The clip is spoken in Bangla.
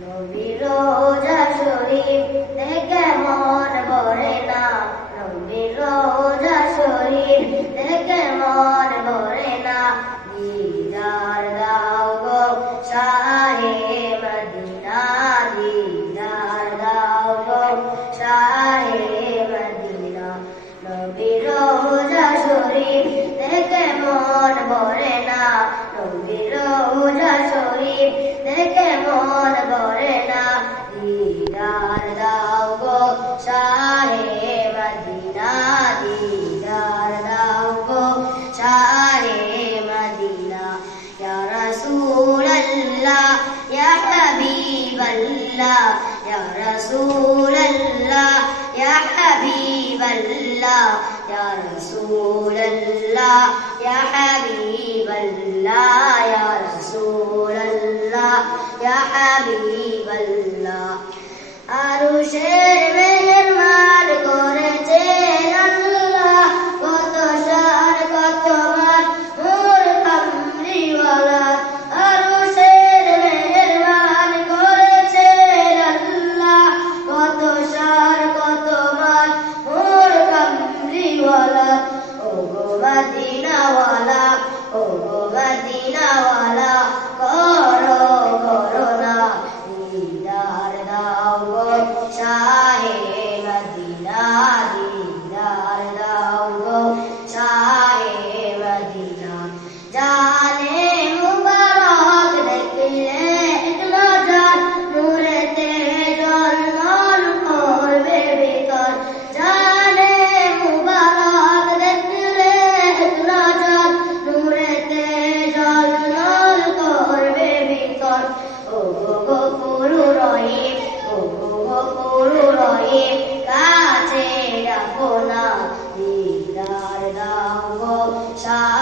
নবীর রোজা শরীফ দেখে মন ভরে না, নবীর রোজা শরীফ দেখে মন ভরে না। দিদার দাও গো শাহে মদিনা, দিদার দাও গো শাহে মদিনা। নবীর রোজা শরীফ দেখে মন ভরে না, নবীর রোজা শরীফ দেখে মন ভরে না। দিদার দাও গো শাহে মদিনা, দিদার দাও গো শাহে মদিনা। ইয়া রাসূলাল্লাহ ইয়া হাবিবাল্লাহ, ইয়া রাসূলাল্লাহ ইয়া হাবিবাল্লাহ, ইয়া রাসূলাল্লাহ ইয়া হাবিবাল্লাহ, ইয়া রাসূলাল্লাহ ইয়া হাবিবাল্লাহ। আরশের মেহমান করেছেন আল্লাহ, কত শান কত মান নূর কামলিওয়ালা। আরশের মেহমান করেছেন আল্লাহ, কত শান কত মান নূর কামলিওয়ালা। ও গো মদিনাওয়ালা, ও গো মদিনাওয়ালা, করো করুণা। দিদার দাও গো শাহে মদিনা, দিদার দাও গো শাহে মদিনা। জানে মুবারক দেখলে এক নজর, নূরেতে ঝলমল করবে ভিতর। জানে মুবারক দেখলে এক নজর, নূরেতে ঝলমল করবে ভিতর। ও গো গফুরু রহিম, ও গো গফুরু রহিম, কাছে ডাকো না। দিদার দাও গো শাহে